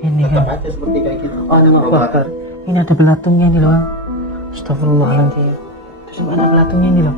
Ini tetap kan, aja seperti kayak gitu. Ada nggak obat? ini ada belatungnya nih loh. Astagfirullahaladzim. Terus ada belatungnya nih loh.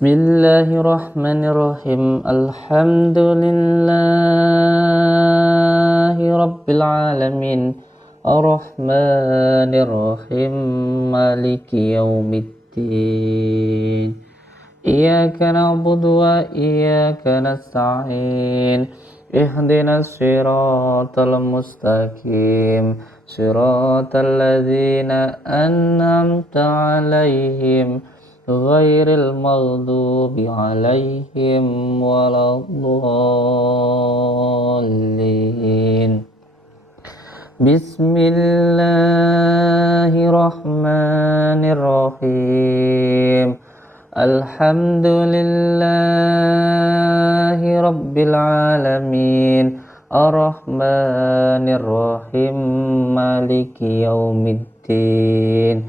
Bismillahirrahmanirrahim. Alhamdulillahi rabbil alamin. Ar-Rahmanir-Rahim. Maliki yaumiddin. Iyyaka na'budu wa iyyaka nasta'in. Ihdinas siratal mustaqim. Siratal ladzina an'amta 'alaihim ghairil maghdubi 'alaihim waladdallin. Bismillahirrahmanirrahim. Alhamdulillahi rabbil alamin. Ar-Rahmanir-Rahim. Maliki yaumiddin.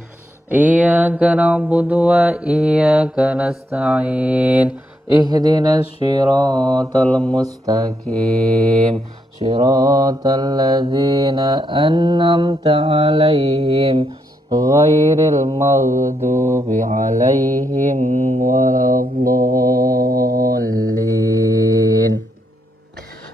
Iyyaka na'budu wa iyyaka nasta'in. Ihdinas siratal mustaqim. Siratal ladzina an'amta 'alaihim ghairil maghdubi 'alaihim waladdallin.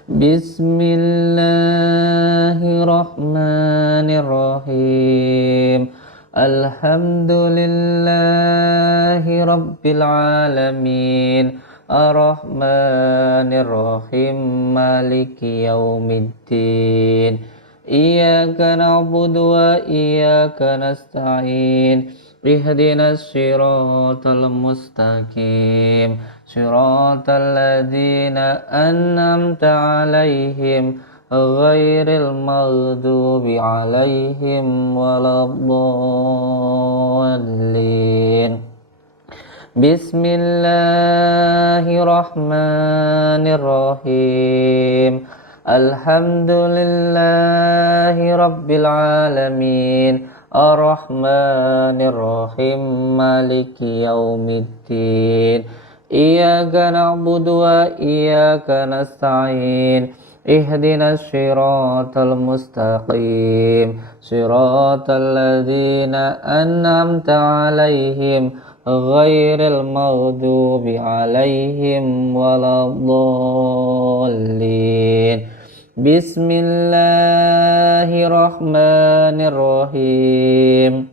Bismillahirrahmanirrahim. Alhamdulillahi rabbil alamin. Ar-Rahmanir-Rahim. Maliki yaumiddin. Iyyaka na'budu wa iyyaka nasta'in. Ihdinas siratal mustaqim. Siratal ladzina an'amta 'alaihim ghairil maghdubi 'alaihim waladdallin. Bismillahirrahmanirrahim. Alhamdulillahi rabbil alamin. Ar-Rahmanir-Rahim. Maliki yaumiddin. Iyyaka na'budu wa iyyaka nasta'in. Ihdinas siratal mustaqim. Siratal ladzina an'amta 'alaihim ghairil maghdubi alaihim waladdallin. Bismillahirrahmanirrahim.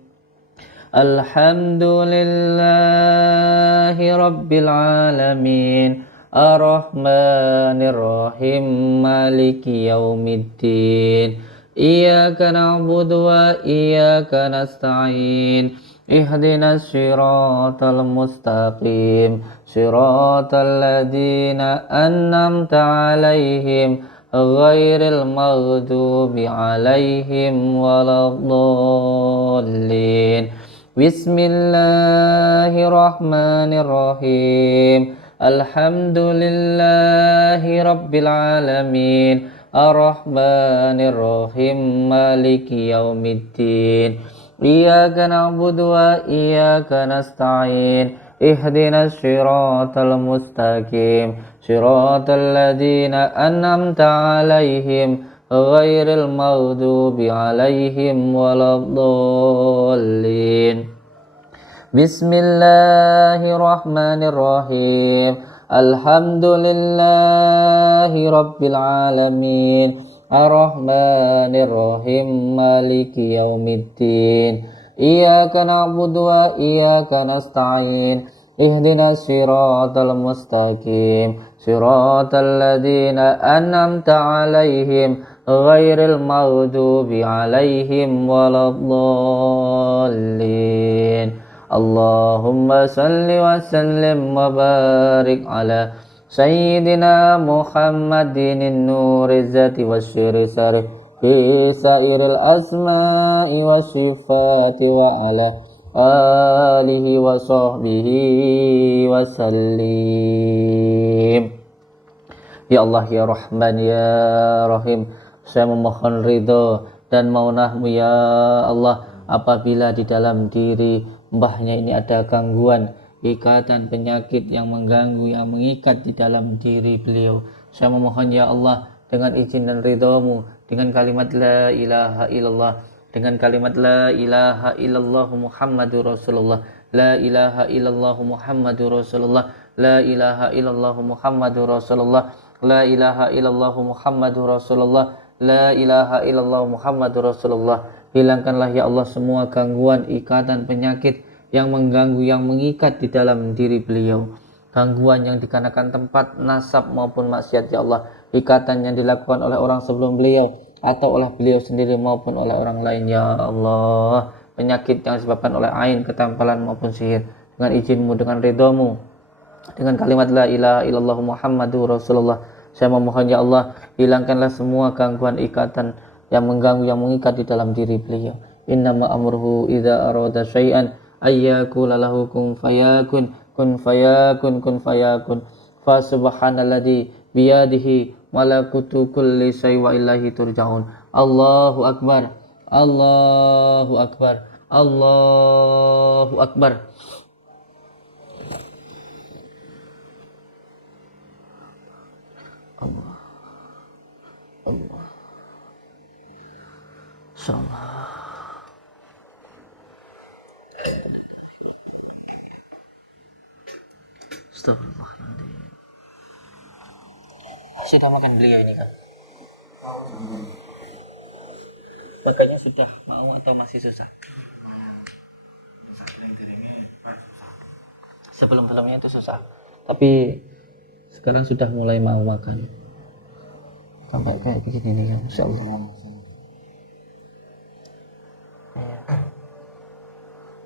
Alhamdulillahi rabbil alamin. Ar-Rahmanir-Rahim. Maliki yaumiddin. Iyyaka na'budu wa iyyaka nasta'in. Ihdinas siratal mustaqim. Siratal ladzina an'amta 'alaihim ghairil maghdubi 'alaihim waladdallin. Bismillahirrahmanirrahim. Alhamdulillahi rabbil alamin. Ar-Rahmanir-Rahim. Maliki yaumiddin. Iyyaka na'budu wa iyyaka nasta'in. Ihdinas siratal mustaqim. Siratal ladzina an'amta 'alaihim ghairil maghdubi 'alaihim waladdallin. Bismillahirrahmanirrahim. Alhamdulillahi rabbil alamin. Ar-Rahmanir-Rahim. Maliki yaumiddin. Iyyaka na'budu wa iyyaka nasta'in. Ihdinas siratal mustaqim. Siratal ladzina an'amta 'alaihim ghairil maghdubi 'alaihim waladdallin. Allahumma salli wa sallim wa barik ala Sayyidina Muhammadin nuri zati wa syiri sarih fi sairil asma'i wa sifati wa ala alihi wa sahbihi wa sallim. Ya Allah, ya Rahman, ya Rahim, saya memohon ridho dan maunahmu ya Allah apabila di dalam diri mbahnya ini ada gangguan, ikatan, penyakit yang mengganggu, yang mengikat di dalam diri beliau. Saya memohon ya Allah dengan izin dan ridhomu, dengan kalimat la ilaha illallah, dengan kalimat la ilaha illallah Muhammadur Rasulullah, la ilaha illallah Muhammadur Rasulullah, la ilaha illallah Muhammadur Rasulullah, la ilaha illallah Muhammadur Rasulullah, la ilaha illallah Muhammadur Rasulullah. Hilangkanlah ya Allah semua gangguan, ikatan, penyakit yang mengganggu, yang mengikat di dalam diri beliau. Gangguan yang dikarenakan tempat, nasab maupun maksiat ya Allah. Ikatan yang dilakukan oleh orang sebelum beliau atau oleh beliau sendiri maupun oleh orang lain ya Allah. Penyakit yang disebabkan oleh ain, ketampalan maupun sihir. Dengan izinmu, dengan ridhomu, dengan kalimat la ilaha illallah Muhammadur Rasulullah, saya memohon ya Allah, hilangkanlah semua gangguan, ikatan yang mengganggu, yang mengikat di dalam diri beliau. Innama amruhu idza arada syai'an ayyakula lahu kun fayakun, kun fayakun, kun fayakun. Fa subhanalladzi biyadihi malakutu kulli syai' wa ilaihi turja'un. Allahu akbar, Allahu akbar, Allahu akbar. Allah, Allah, salah. Astagfirullahaladzim. Sudah makan beliau ini kan? Makanya sudah mau atau masih susah? Sebelum-sebelumnya itu susah, tapi sekarang sudah mulai mau makan. Sampai kayak begini nih kan, Insya Allah.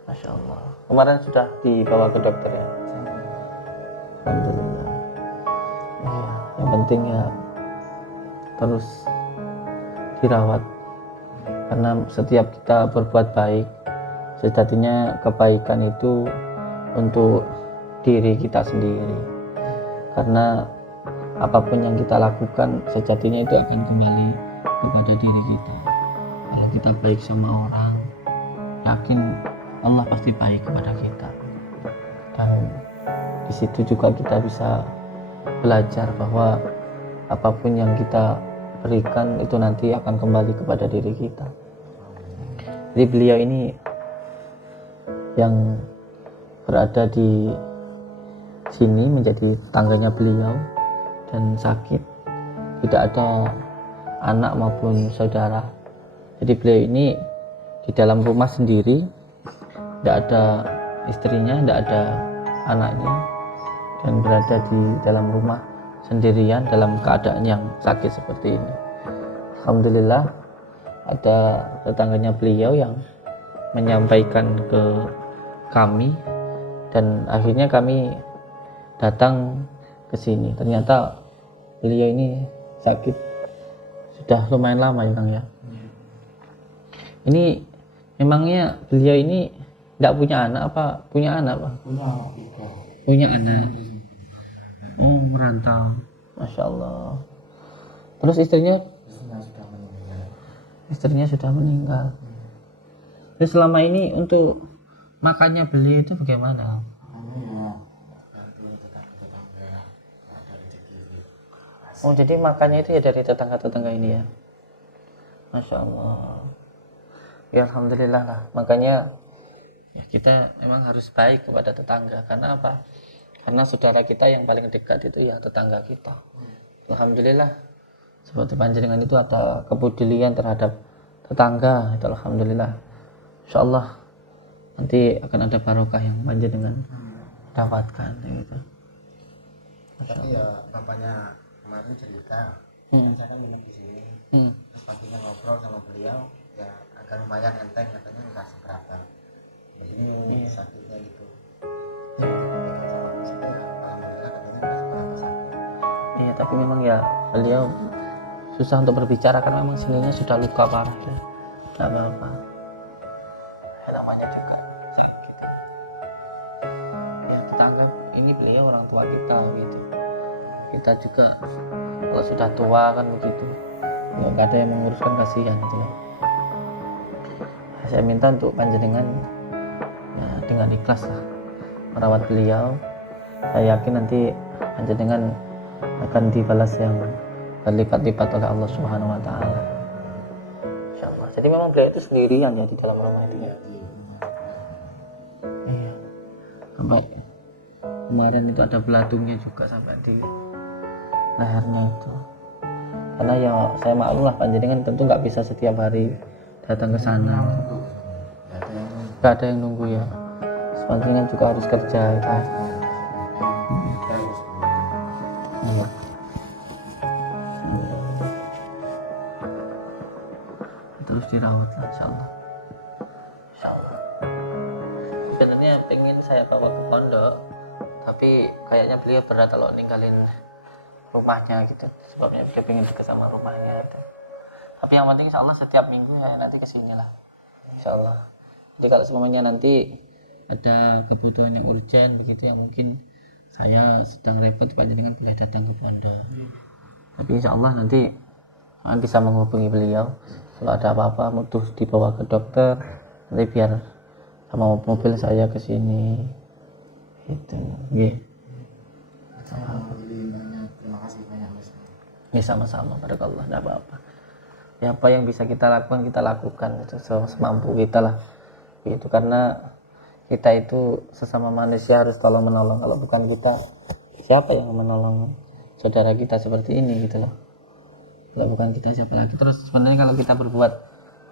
Masya Allah. Kemarin sudah dibawa ke dokter ya? Alhamdulillah. Ya, yang penting ya terus dirawat. Karena setiap kita berbuat baik, sejatinya kebaikan itu untuk diri kita sendiri. Karena apapun yang kita lakukan, sejatinya itu akan kembali kepada diri kita. Kalau kita baik sama orang, yakin Allah pasti baik kepada kita. Dan di situ juga kita bisa belajar bahwa apapun yang kita berikan itu nanti akan kembali kepada diri kita. Jadi beliau ini yang berada di sini menjadi tetangganya beliau dan sakit, tidak ada anak maupun saudara. Jadi beliau ini di dalam rumah sendiri, tidak ada istrinya, tidak ada anaknya, dan berada di dalam rumah sendirian dalam keadaan yang sakit seperti ini. Alhamdulillah ada tetangganya beliau yang menyampaikan ke kami, dan akhirnya kami datang ke sini. Ternyata beliau ini sakit sudah lumayan lama ya Kang ya. Ini memangnya beliau ini tidak punya anak apa punya anak Pak? Punya anak. Oh, merantau. Masya Allah. Terus istrinya sudah meninggal. Jadi selama ini untuk makannya beliau itu bagaimana? Oh, jadi makannya itu ya dari tetangga-tetangga ini ya. Masya Allah. Ya Alhamdulillah lah. Makanya ya kita memang harus baik kepada tetangga. Karena apa? Karena saudara kita yang paling dekat itu ya tetangga kita. Alhamdulillah seperti panjenengan itu ada kepedulian terhadap tetangga itu. Alhamdulillah. Insyaallah nanti akan ada barokah yang panjenengan dapatkan gitu. Tapi ya bapaknya kemarin cerita, saya kan minum di sini, terus paginya ngobrol sama beliau, ya agak lumayan enteng, katanya nggak seberapa. Ini sakitnya gitu. Alhamdulillah katanya nggak seberapa sakit. Iya, tapi memang ya beliau susah untuk berbicara karena memang singlenya sudah luka parah ya. Tidak apa-apa. Ya, namanya juga sakit. Ya tetangga ini beliau orang tua kita gitu. Kita juga kalau sudah tua kan begitu. Ya, nggak ada yang menguruskan, kasihan gitu ya. Saya minta untuk panjenengan ya, dengan ikhlas lah merawat beliau. Saya yakin nanti panjenengan akan dibalas yang berlipat-lipat oleh Allah Subhanahu wa taala. Insyaallah. Jadi memang beliau itu sendirian ya di dalam rumah itu ya. Iya. Sampai kemarin itu ada belatungnya juga sampai di lehernya itu. Karena ya saya maklum lah panjenengan tentu nggak bisa setiap hari datang ke sana. Nggak ada yang nunggu ya. Panjenengan juga harus kerja ya. Terus dirawat lah insyaallah. Sebenarnya pengen saya bawa ke pondok, tapi kayaknya beliau berat kalau ninggalin rumahnya gitu, sebabnya beliau pengen dekat sama rumahnya gitu. Tapi yang penting insyaallah setiap minggu ya nanti kesini lah insyaallah. Jadi kalau semuanya nanti ada kebutuhan yang urgent begitu yang mungkin saya sedang repot, panjenengan boleh datang ke pondok. Tapi insyaallah nanti bisa menghubungi beliau kalau ada apa-apa butuh dibawa ke dokter, nanti biar sama mobil saya ke sini gitu. Nggih. Terima kasih banyak Mas. Ya sama-sama, barakallah, enggak apa-apa. Ya apa yang bisa kita lakukan itu semampu kita lah. Itu karena kita itu sesama manusia harus tolong menolong. Kalau bukan kita, siapa yang menolong saudara kita seperti ini gitu loh. Kalau bukan kita siapa lagi. Terus sebenarnya kalau kita berbuat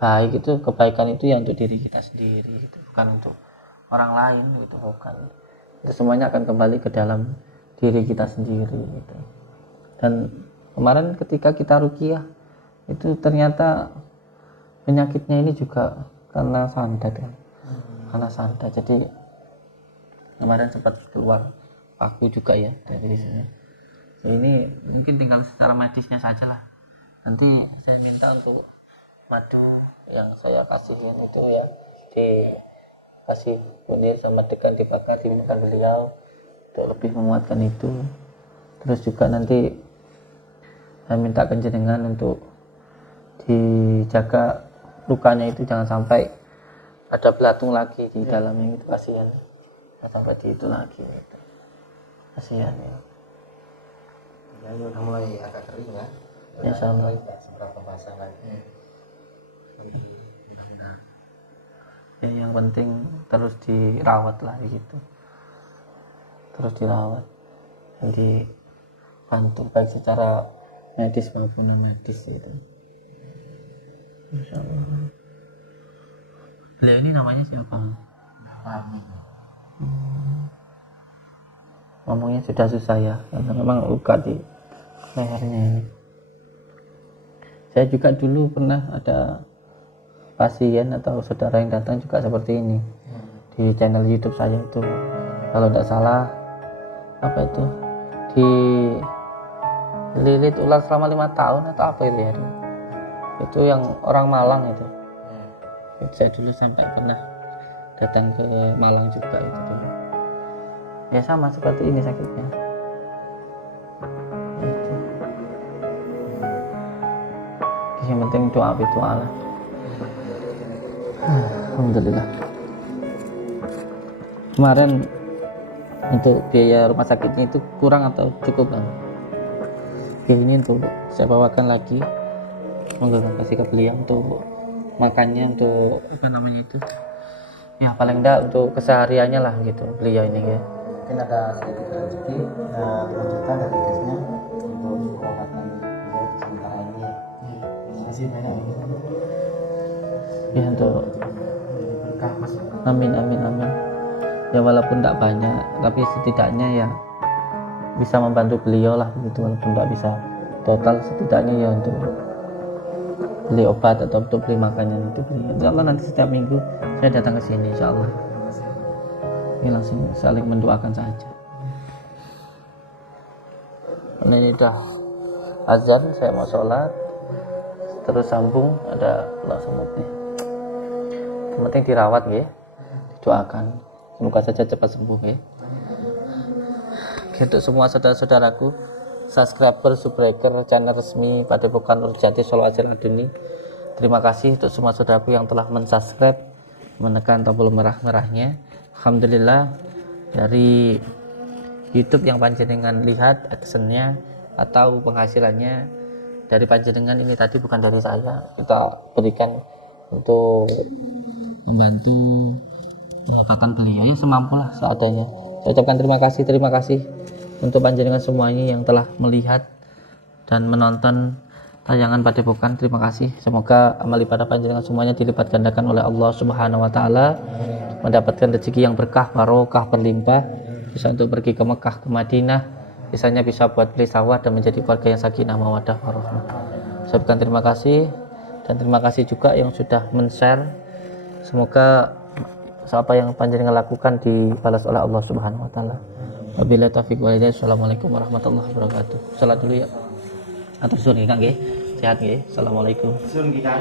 baik itu, kebaikan itu ya untuk diri kita sendiri gitu, bukan untuk orang lain gitu, bukan. Itu semuanya akan kembali ke dalam diri kita sendiri gitu. Dan kemarin ketika kita ruqyah itu ternyata penyakitnya ini juga karena santet kan. Karena santet. Jadi kemarin sempat keluar paku juga ya dari sini. Ini mungkin tinggal secara medisnya saja lah. Nanti saya minta untuk madu yang saya kasihin itu ya dikasih kunir sama degan dibakar dimakan beliau untuk lebih menguatkan itu. Terus juga nanti saya minta panjenengan untuk dijaga lukanya itu jangan sampai ada belatung lagi di dalamnya, itu kasihan. Jangan sampai di itu lagi gitu. Kasihan ya. Ya ini udah mulai agak kering ya. Insyaallah. Seberapa basah lagi. Mudah-mudahan. Ya yang penting terus dirawat lah gitu. terus dirawat dan dibantu baik secara medis maupun non medis itu. Masya Allah. Beliau ini namanya siapa? Ngomongnya sudah susah ya, karena memang luka di lehernya ini. Saya juga dulu pernah ada pasien atau saudara yang datang juga seperti ini di channel YouTube saya itu, kalau tidak salah apa itu, dililit ular selama 5 tahun atau apa itu ya, itu yang orang Malang itu. Saya dulu sampai pernah datang ke Malang juga itu dulu. Ya sama seperti ini sakitnya. Itu. Yang penting doa itu Allah. Alhamdulillah. Kemarin untuk biaya rumah sakitnya itu kurang atau cukup bang? Ya ini untuk saya bawakan lagi, monggo kasih ke beliau untuk makannya, untuk apa namanya itu, ya paling enggak untuk kesehariannya lah gitu beliau ini ya. Mungkin ada sedikit rezeki 2 juta dari gasnya untuk pengobatan beliau sementara ini ya. Terima kasih banyak Ya untuk berkah mas. amin amin amin. Ya walaupun tidak banyak, tapi setidaknya ya bisa membantu beliau lah gitu, walaupun tidak bisa total, setidaknya ya untuk beli obat atau untuk beli makanan itu beliau. Insya Allah nanti setiap minggu saya datang ke sini insya Allah. Ini langsung saling mendoakan saja. Ini udah azan, saya mau sholat, terus sambung ada langsung nih. Yang penting dirawat ya, didoakan. Semoga saja cepat sembuh ya. Untuk semua saudara-saudaraku, subscriber, subbreaker channel resmi Padepokan Nurjati Solo Aceh Laduni, terima kasih untuk semua saudaraku yang telah mensubscribe, menekan tombol merah-merahnya. Alhamdulillah, dari YouTube yang panjenengan lihat adsense-nya atau penghasilannya dari panjenengan ini tadi bukan dari saya, kita berikan untuk membantu mengatakan beliau ya semampulah seadanya. Saya ucapkan terima kasih untuk panjenengan semuanya yang telah melihat dan menonton tayangan Padepokan. Terima kasih. Semoga amal ibadah panjenengan semuanya dilipat gandakan oleh Allah Subhanahu wa taala, mendapatkan rezeki yang berkah, barokah, berlimpah, bisa untuk pergi ke Mekah, ke Madinah, sisanya bisa buat beli sawah dan menjadi keluarga yang sakinah mawaddah warahmah. Saya ucapkan terima kasih, dan terima kasih juga yang sudah men-share. Semoga apa yang panjenengan lakukan dibalas oleh Allah Subhanahu wa taala. Wabillahi taufiq wal hidayah. Assalamualaikum warahmatullahi wabarakatuh. Salat dulu ya. Atur suwun nggih, Kang nggih. Sehat nggih. Assalamualaikum. Sun kita